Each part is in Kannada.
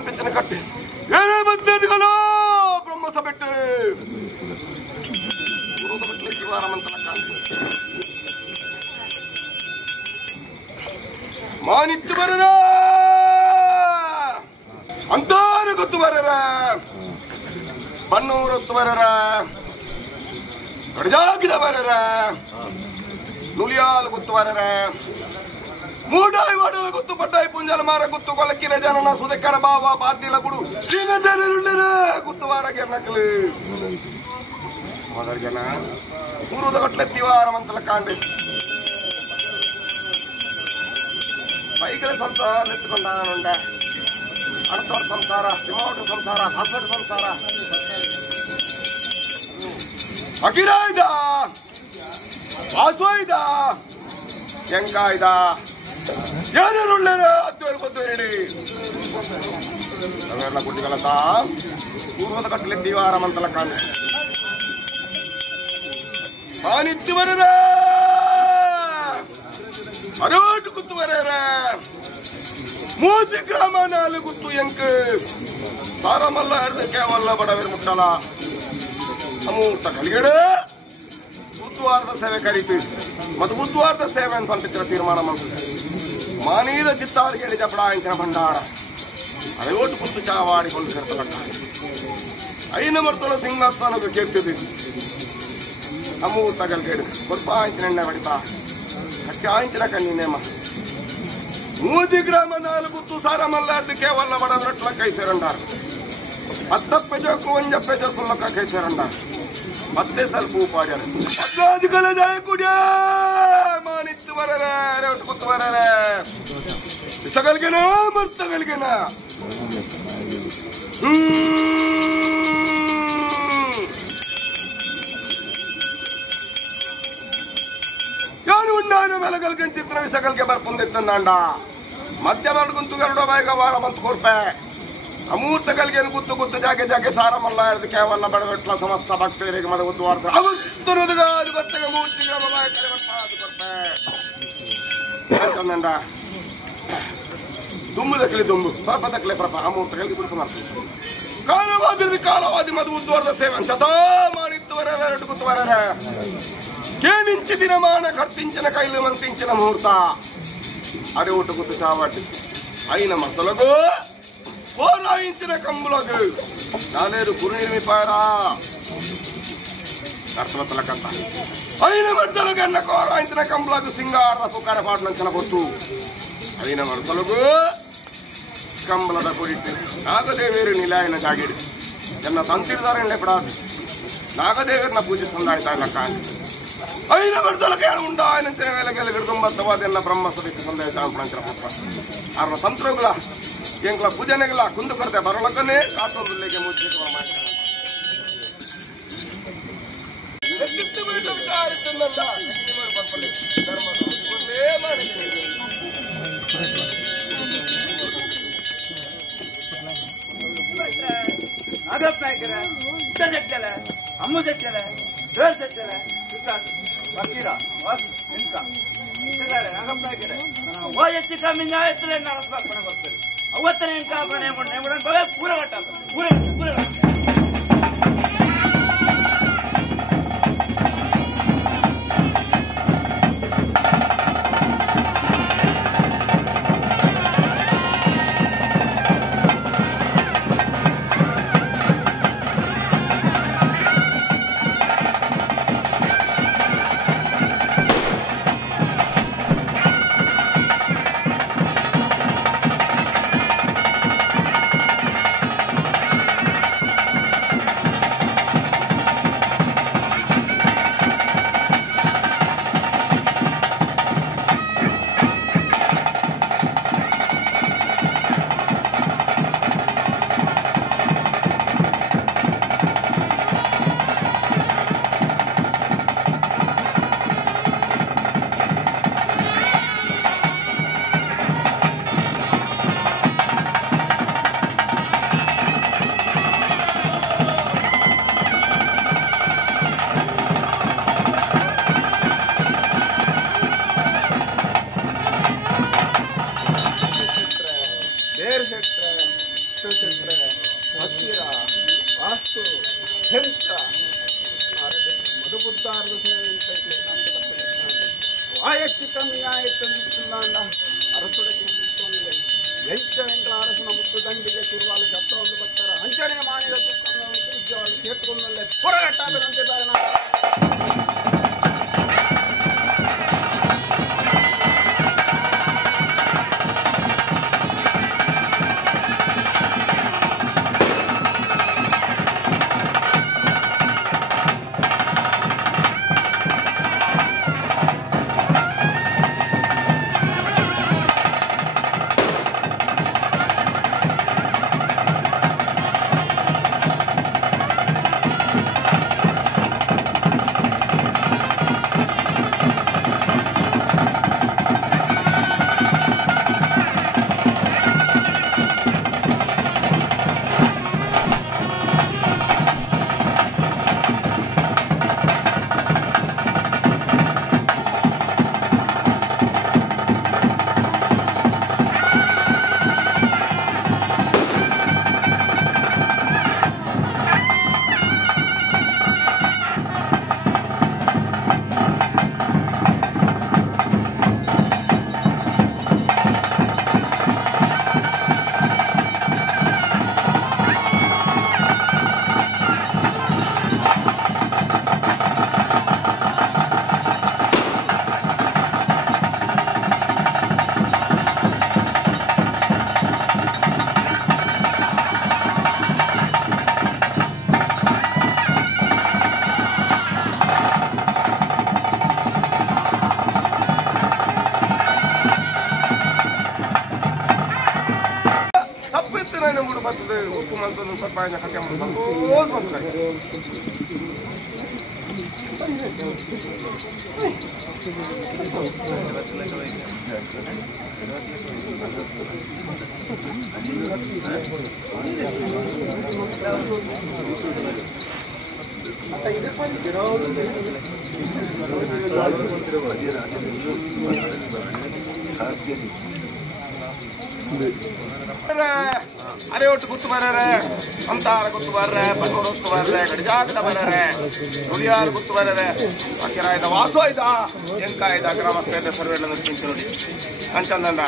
ಅನ್ಪಿಂచిన ಕಟ್ಟಿ ಏನೇ ಬಂದಿಗಳು ಬ್ರಹ್ಮಸಭೆಟ್ಟು ಮಾನಿತ್ತು ಬರರ ಅಂತಾನ ಗೊತ್ತು ಬರರ ಬನ್ನೂರು ಹೊತ್ತು ಬರರ ಕಡಜಾಗಿದ ಬರರ ನುಲಿಯಾಲು ಗೊತ್ತು ಬರರ ಮೂಡಾಯಿ ಮಾಡಲ ಗೊತ್ತು ಪಟ್ಟಾಯಿ ಪುಂಜಲ ಮಾರ ಗೊತ್ತು ಕೊಲಕ್ಕಿನ ಜನನ ಸುದಕ್ಕರ ಬಾವ ಪಾರ್ತಿಲ ಗುಡು ಶ್ರೀನಂಜನ ಗೊತ್ತು ವಾರ ಗೆರ್ನಕಲು ಮೊದಲ ಜನ ಪೂರ್ವದ ಗಟ್ಲೆತ್ತಿ ವಾರಮಂತಲ ಕಾಂಡೆ ಬೈಕಲ್ಲಿ ಸಂಸಾರ ಎತ್ತುಕೊಂಡ ಅರ್ಥವರ ಸಂಸಾರ ತಿಮೋಟ ಸಂಸಾರ ಹಸಡ ಸಂಸಾರ ಅಕಿರ ಇದ ವಾಸೋ ಇದ ಹೆಂಗ ಇದ ಯಾರು ಹತ್ತುವರೆ ಗೊತ್ತು ಹೇಳಿ ಅವೆಲ್ಲ ಗುಡ್ಡಿಗಳತ್ತ ಪೂರ್ವದ ಕಟ್ಟಲೆತ್ತಿ ವಾರಮಂತಲ ಕಾಂಡೆ ಮಾನಿತ್ತು ಬರರ ಅರೋಟು ಗುತ್ತು ಬರರ ಮೂಸಿ ಗ್ರಾಮ ನಾಲು ಗುತ್ತು ಎಂಕ್ ಸಾರಮಲ್ಲ ಹಿಡ್ದು ಕೇವಲ ಬಡವರ ಮುಟ್ಟಲ ಅಮೂರ್ತ ಕಲಿಗಡೆ ಬುದ್ಧವಾರದ ಸೇವೆ ಕರೀತು ಮತ್ತು ಬುದ್ಧವಾರದ ಸೇವೆ ಅಂತ ಪಂಪಿತ್ರ ತೀರ್ಮಾನ ಮಾಡ್ತದೆ ಮಾನೀದ ಚಿತ್ತಾರಿಗೆ ಹೇಳಿದ ಪಡಾಂಚನ ಭಂಡಾರ ಅಯೋಟು ಕುತ್ತು ಚಾವಾಡಿಕೊಂಡು ಸೇರ್ತಪಟ್ಟ ಐನ ಮರ್ತಲ ಸಿಂಹಾಸನಕ್ಕೆ ಕೇಳ್ತಿದ್ವಿ ಅಮೂರ್ತ ಕಲ್ಗೇಡು ಕೊರ್ಪಾಂಚಿನ ಎಣ್ಣೆ ಹೊಡಿತಾ ಹಕ್ಕಾಂಚಿನ ಕಣ್ಣಿನೇಮ ಮೂಜಿ ಗ್ರಾಮ ನಾಲು ಗುತ್ತು ಸಾರಮಲ್ಲಾರ್ದು ಕೇವಲ ಬಡವರಟ್ಲ ಕೈ ಸೇರಂಡಾರ ಹತ್ತಪ್ಪೆ ಜೋಕು ಒಂಜಪ್ಪೆ ಜೋಕು ಮಕ್ಕ ಕೈ ಸೇರಂಡಾರ ಮತ್ತೆ ಸ್ವಲ್ಪ ಉಪಾಡ್ಯಾರ ಅದ್ರಾದಿಕಲ ಜಾಯ ಕುಡಿಯ ಮಾನಿತ್ತು ಬರರ ರೇವಟ್ಟು ಕುತ್ತು ಬರರ ಇಸಗಲ್ಗೆನ ಮರ್ತಗಲ್ಗೆನ ಯಾರು ಉಂಡಾನ ಮೆಲಗಲ್ಗೆ ಚಿತ್ರ ವಿಸಗಲ್ಗೆ ಬರ್ಪುಂದಿತ್ತಂಡ ಮಧ್ಯ ಮಾಡ್ಕೊಂತು ಗರುಡ ಬಾಯಿಗ ವಾರ ಬಂತು ಕೊರ್ಪೆ ಅಮೂರ್ತ ಕಲ್ಗೆ ಗುತ್ತು ಗುತ್ತು ಜಾಗೆ ಜಾಗೆ ಸಾರಮಲ್ಲ ಹಿಡಿದು ಕೇವಲ ಬಡವೆಟ್ಲ ಸಮಸ್ತ ಭಕ್ತರಿಗೆ ಮದ ಗುದ್ದು ವಾರ ಅವತ್ತುನುದುಗಾದು ಬರ್ತಗೆ ಮೂರ್ತಿ ಗ್ರಾಮ ಬಾಯಿ ಕೊರ್ಪೆ ಅಂತಂದ ದುಂಬು ದಕ್ಕಲಿ ದುಂಬು ಪ್ರಪ ದಕ್ಕಲೆ ಪ್ರಪ ಅಮೂರ್ತ ಕಲ್ಗೆ ಗುರುತು ಮಾಡ್ತೀವಿ ಕಾಲವಾದಿ ಮದು ಉದ್ವಾರದ ಸೇವೆ ಅಂತ ಮಾಡಿತ್ತು ಬರರ ಎರಡು ಗುತ್ತು ಬರರ ಕೇನಿಂಚಿ ದಿನಮಾನ ಕರ್ತಿಂಚಿನ ಕೈಲು ಮಂತಿಂಚಿನ ಮುಹೂರ್ತ ಅರೆ ಊಟ ಗುತ್ತು ಚಾವಾಟಿ ಐನ ಮಸಲಗು ಓರಾಯಿಂಚಿನ ಕಂಬುಲಗು ನಾನೇರು ಕುರುಣಿರ್ಮಿ ಪಾರ ಅರ್ಥವತ್ತಲಕ್ಕಂತ ಐನ ಮಡ್ಸಲಗು ಎನ್ನ ಕೋರಾಯಿಂಚಿನ ಕಂಬುಲಗು ಸಿಂಗಾರದ ಸುಕಾರ ಪಾಡ್ನಂಚನ ಗೊತ್ತು ಐನ ಮಡ್ಸಲಗು ಕಂಬಲದ ಕೊಡಿಟ್ಟು ನಾಗದೇವೇರು ನಿಲಾಯನ ಜಾಗಿಡು ಎನ್ನ ತಂತಿರ್ದಾರೆ ಬಿಡಾದು ನಾಗದೇವರನ್ನ ಪೂಜೆ ಸಂದಾಯ್ತಾ ಇಲ್ಲ ಕಾಂಡಿ ಐನ ಬಡ್ದಲಕ್ಕೆ ಉಂಡ ಆಯ್ನಂಚಿನ ವೇಲೆಗೆಲ್ಲ ಹಿಡ್ಕೊಂಬತ್ತವಾದೆಲ್ಲ ಬ್ರಹ್ಮಸಭೆಗೆ ಸಂದೇಶ ಅನ್ಪಂಚರ ಪುತ್ರ ಅವ್ರ ತಂತ್ರಗಳ ಎಂಗ್ಲ ಪೂಜನೆಗಳ ಕುಂದು ಕೊರತೆ ಬರಲಕ್ಕನೇ ಕಾತೊಂದುಲ್ಲಿಗೆ ಮುಚ್ಚಿಗೆ ಅಮ್ಮ ಸೆಟ್ಟಲ ಸೆಟ್ಟಲ ವಯಸ್ಸಿಕ ಮಿಂಜಾಯತ್ಲೆ ನರಸ್ಪಣ ಬರ್ತಾರೆ ಅವತ್ತನೇ ಕಾಪಣೆ ಪೂರ ಗಟ್ಟ ಪೂರ ಸೆಟ್ರೆ ಹತ್ತಿರ ವಾಸ್ತು ಹೆಂಕ ಅರಬೆಟ್ಟು ಮಧುಬುದ್ಧಾರ್ಧ ಸೇವೆ ವಾಯಚ್ಚು ಕಮ್ಮಿ ಆಯ್ತು ಅಂದ ಅರಸುಡಕ್ಕೆ ಎಂಚ ಎಂಕಲ ಅರಸನ ಮುತ್ತು ದಂಡಿಗೆ ತಿರುವಾಲು ಜಪ್ತ ಒಂದು ಬರ್ತಾರ ಅಂಚನೆ ಮಾಡಿದ ಸೇರ್ಕೊಂಡಲ್ಲೇ ಪುರಗಟ್ಟಾದಂತಿದ್ದಾರೆ ನಾವು ಉಪ್ಪು ಮಂತದ್ದು ಸ್ವಲ್ಪ ಕಟ್ಟೆ ಸಂತೋಷ ಮಾಡ್ತಾರೆ ಅರೆ ಒಟ್ಟು ಗುತ್ತು ಬರ್ರೆ ಅಂತಾರ ಗುತ್ತು ಬರ್ರೆ ಬನ್ನೂರು ಗುತ್ತು ಬರ್ರೆ ಗಡಿಜಾಗದ ಬರ್ರೆ ನುಡಿಯಾರು ಗುತ್ತು ಬರ್ರೆ ಅಕ್ಕಿರಾಯ್ದ ವಾಸು ಆಯ್ದ ಎಂಕಾಯ್ದ ಗ್ರಾಮಸ್ಥರ ಸರ್ವೆಲ್ಲ ನಿಂತು ನೋಡಿ ಅಂಚಂದಂಡ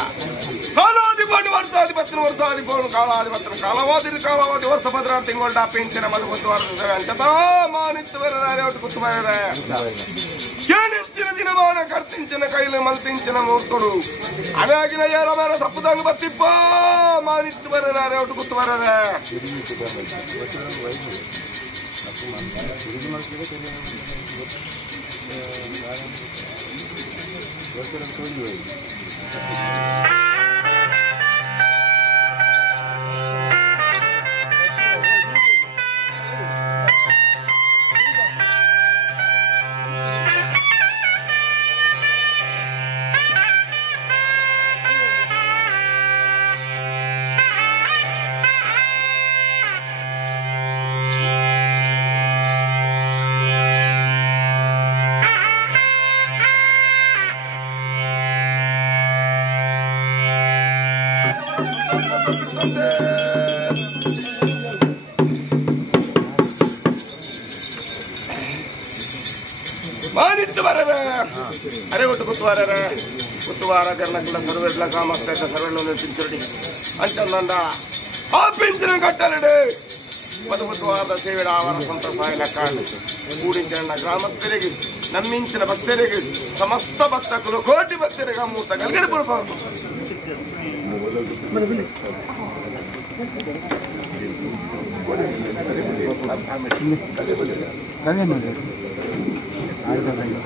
ಕಾಲಾಧಿಪತಿ ವರ್ಷಾಧಿಪತ್ತಿನ ವರ್ಷಾಧಿಪತಿ ಕಾಲಾಧಿಪತ್ತಿನ ಕಾಲವಾದಿ ವರ್ಷ ಭದ್ರ ತಿಂಗಳ ಪಿಂಚನ ಮದು ಗುತ್ತು ಬರ್ರೆ ಅಂಚತಾ ಮಾನಿತ್ತು ಬರ್ರೆ ಅರೆ ಒಟ್ಟು ಗುತ್ತು ಬರ್ರೆ ಏನಿಂಚಿನ ದಿನಮಾನ ಕರ್ತಿಂಚಿನ ಕೈಲಿ ಮಲ್ತಿಂಚಿನ ಮೂರ್ತೊಡು ಅನಾಗಿನ ಯಾರ ಮೇರ ತಪ್ಪದಂಗ ಬತ್ತಿಪ್ಪ ಮಾನಿತ್ತು ಬರ್ರೆ ಒಟ್ಟು ಗುತ್ತು ಬರ್ರೆ ಮಾನಿತ್ತು ಬರವೆ ಅರೆ ಒಟ್ಟು ಗುತ್ತುವಾರ ಗುತ್ತುವಾರ ಜರ್ನಕ್ಕೆಲ್ಲ ಸರ್ವೆಲ್ಲ ಕಾಮಸ್ತ ಸರ್ವೆಲ್ಲ ತಿಂಚುರಡಿ ಅಂಚಂದ ಆ ಪಿಂಚನ ಕಟ್ಟಲಡೆ ಮದು ಗುತ್ತುವಾರದ ಸೇವೆ ಆವರ ಸ್ವಂತ ಸಾಯಿಲ ಕಾಣು ಕೂಡಿಂಚನ ಗ್ರಾಮಸ್ಥರಿಗೆ ನಮ್ಮಿಂಚಿನ ಭಕ್ತರಿಗೆ ಸಮಸ್ತ ಭಕ್ತರು ಕೋಟಿ ಭಕ್ತರಿಗೆ ಮೂತ ಗಲ್ಗಡೆ ಪುರಬಹುದು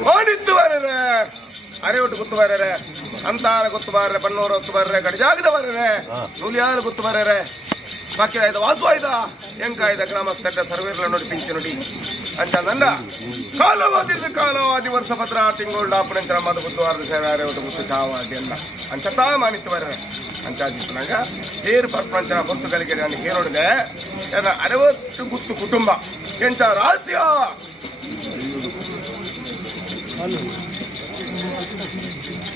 ಮಾಡಿದ್ದು ಬರರೆ ಅರೆ ಒಟ್ಟು ಗುತ್ತು ಬರರೆ ಅಂತಾರ ಗುತ್ತು ಬಾರ್ರೆ ಬನ್ನೂರು ಹೊತ್ತು ಬರ್ರೆ ಗಡಿಜಾಗದ ಬರರೆ ನುಲಿಯಾರು ಗುತ್ತು ಬರರೆ ಬಾಕಿ ಆಯ್ದ ವಾಸು ಆಯ್ದ ಎಂಕಾಯ್ದ ಗ್ರಾಮಸ್ಥರ ಸರ್ವೇರ್ಲ ನೋಡಿ ಪಿಂಚಿ ನೋಡಿ ಅಂಚಂದ ಕಾಲವಾದಿ ವರ್ಷ ಭದ್ರ ತಿಂಗಳು ಡಾಪಣಂತರ ಮದು ಬುದ್ಧವಾರದ ಸೇವೆ ಅರೆ ಒಟ್ಟು ಗುತ್ತು ಚಾವಾದಿ ಎಲ್ಲ ಅಂಚತಾ ಮಾನಿತ್ತು ಬರರೆ ಅಂಚಾದಿಪ್ಪನಾಗ ಹೇರು ಪರ್ಪಂಚನ ಹೊತ್ತುಗಳಿಗೆ ನಾನು ಕೇಳೋಡಿದೆ ಅರವತ್ತು ಗುತ್ತು ಕುಟುಂಬ ಎಂತ ರಾಜ್ಯ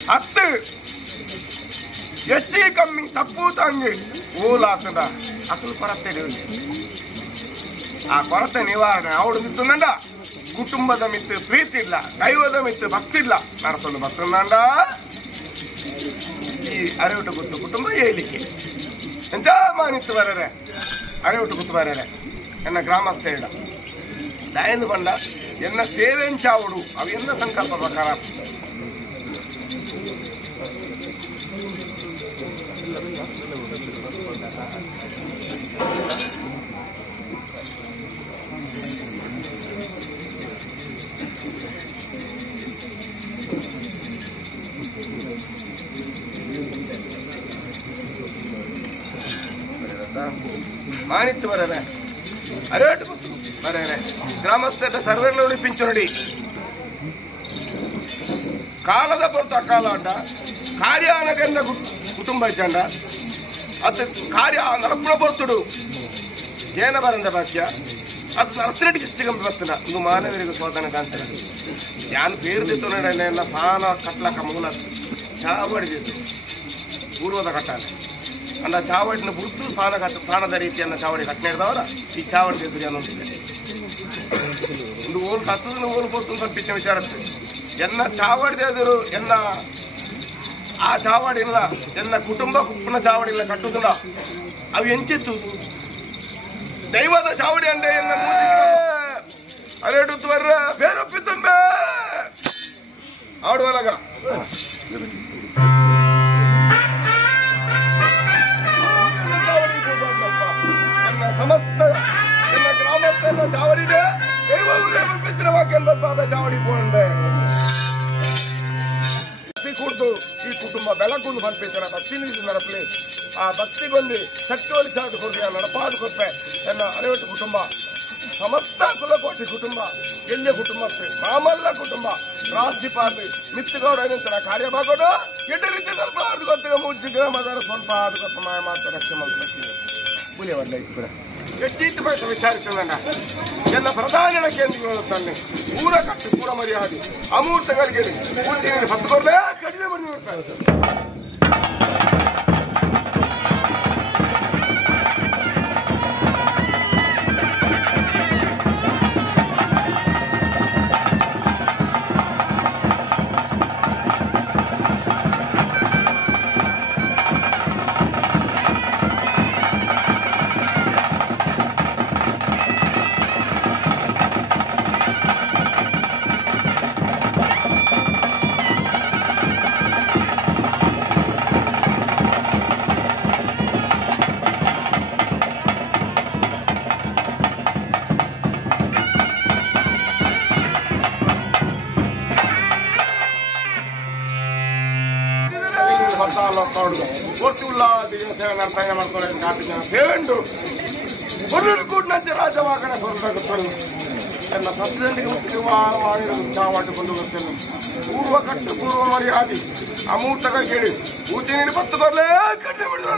ಹತ್ತು ಹೆಚ್ಚಿ ಕಮ್ಮಿ ತಪ್ಪು ತಂಗಿ ಊಲಾತದ ಅಸಲು ಕೊರತೆ ಆ ಕೊರತೆ ನಿವಾರಣೆ ಅವಡು ನಿಂತಂದ ಕುಟುಂಬದ ಮಿತ್ತು ಪ್ರೀತಿ ಇಲ್ಲ, ದೈವದ ಮಿತ್ತು ಭಕ್ತಿ ಇಲ್ಲ ನಡೆಸಲು ಬರ್ತಂದ ಈ ಅರೆವಿಟ್ಟು ಗುತ್ತು ಕುಟುಂಬ ಏಲಿಕೆ ಎಂತ ಮಾನಿತ್ತು ಬರರೆ ಅರೆವಿಟ್ಟು ಗುತ್ತು ಬರರೆ ಎನ್ನ ಗ್ರಾಮಸ್ಥ ಹೇಳ ದಯಂದು ಬಂಡ ಎನ್ನ ಸೇವೆಂಚಾವುಡು ಅವು ಎನ್ನ ಸಂಕಲ್ಪ ಪ್ರಕಾರ ಮಾನಿತ್ತು ಬರರೆ ಅರೇಟು ಬರರೆ ಗ್ರಾಮಸ್ಥರ ಸರ್ವೆಲ್ಲ ಉಳಿಪಿಂಚು ನೋಡಿ ಕಾಲದ ಹೊರತು ಅಕಾಲ ಅಡ್ಡ ಕಾರ್ಯಾನಗಂದ ಕುಟುಂಬ ಇಚ್ಚಂಡ ಅದು ಕಾರ್ಯ ನರಪುರ ಬರ್ತುಡು ಜೇನ ಬರಂದ ಭಾಷ್ಯ ಅದು ನರಸರೆಟಿಗೆ ಸಿಗಂಬ ಬರ್ತನ ಇದು ಮಾನವರಿಗೆ ಸೋದನೆ ಕಾಣ್ತಾರೆ ಯಾನು ಬೇರ್ದಿತ್ತು ನೋಡಲ್ಲ ಸಾನ ಕಟ್ಲಕ್ಕ ಮೂಲ ಚಾವಡಿದಿತ್ತು ಪೂರ್ವದ ಕಟ್ಟಾಲೆ ಅಂದ ಚಾವಡಿನ ಬುಡ್ದು ಸಾನದ ರೀತಿಯನ್ನ ಚಾವಡಿ ಕಟ್ಟಿದವರ ಈ ಚಾವಡಿ ಎದುರು ಅನ್ನೋದಿದೆ ಒಂದು ಓಲ್ ಕತ್ತದ ಓಲ್ ಕೊಟ್ಟು ಸ್ವಲ್ಪ ವಿಚಾರಿಸ್ತೇವೆ ಎನ್ನ ಚಾವಡಿ ಎದುರು ಎನ್ನ ಆ ಚಾವಡಿ ಇಲ್ಲ ಎನ್ನ ಕುಟುಂಬ ಕುಪ್ಪನ ಚಾವಡಿ ಇಲ್ಲ ಕಟ್ಟುದಿಲ್ಲ ಅವು ಎಂಚಿತ್ತು ದೈವದ ಚಾವಡಿ ಅಂಡೆ ಎನ್ನ ಅರೆಡುತ್ತು ಬರ್ರ ಬೇರೊಪ್ಪಿತ್ತಂಬೆ ಆಡುವಲಗ ಸಮಸ್ತ ಎಲ್ಲ ಗ್ರಾಮಸ್ಥರ ಚಾವಡಿಗೆ ದೈವ ಉಲ್ಲೇಖ ಬಾಬೆ ಚಾವಡಿ ಪೋಂಡೆ ಕೂಡ್ದು ಈ ಕುಟುಂಬ ಬೆಳಕುಂದು ಬರ್ಪಿದ್ದಾರೆ ಭಕ್ತಿ ನಡಪಲಿ ಆ ಭಕ್ತಿಗೊಂದು ಶಕ್ತಿ ಸಾಧು ಕೊಡ್ರಿ ನಡಪಾದು ಕೊಪ್ಪೆ ಎನ್ನ ಅರೆವಟ್ಟು ಕುಟುಂಬ ಸಮಸ್ತ ಕುಲಕೋಟಿ ಕುಟುಂಬ ಎಲ್ಲಿ ಕುಟುಂಬ ಮಾಮಲ್ಲ ಕುಟುಂಬ ರಾಸ್ತಿ ಪಾರ್ಟಿ ಮಿತ್ತುಗೌಡ ಕಾರ್ಯ ಬಾಗೋಡು ಎಡ್ಡ ರೀತಿ ಸ್ವಲ್ಪ ಅದು ಗೊತ್ತಿಗೆ ಮುಜ್ಜಿ ಗ್ರಾಮದಾರ ಸ್ವಲ್ಪ ಅದು ಗೊತ್ತ ಮಾತ್ರ ರಕ್ಷೆ ಮಾಡ್ತಾರೆ ಪುಲಿಯವಲ್ಲ ಇಬ್ಬರ ಎಷ್ಟಿತ್ತು ಬಯಸ ವಿಚಾರಿಸೋಣ ಎಲ್ಲ ಪ್ರಧಾನ ಕೇಂದ್ರಗಳು ತಂದೆ ಪೂರ ಕಟ್ಟು ಪೂರ ಮರ್ಯಾದೆ ಅಮೂರ್ತಗಳಿಗೆ ಹತ್ತು ಕೊರಲೇ ಕಡಿಮೆ ಮಾಡಿ ನೋಡ್ತಾರೆ ಸೇವೆಂಡು ರಾಜವಾಗಣೆ ಎಲ್ಲ ಸತ್ಯದಂಡಿಗೆ ಚಾವಾಟಿಕೊಂಡು ಬರ್ತೇನೆ ಪೂರ್ವ ಕಟ್ಟು ಪೂರ್ವ ಮರ್ಯಾದೆ ಅಮೂರ್ತಕ ಕೇಳಿ ಊಟಿ ನೀಡಿ 10 ಕೊರಲೇ ಕಟ್ಟೆ ಮಾಡಿದ್ರು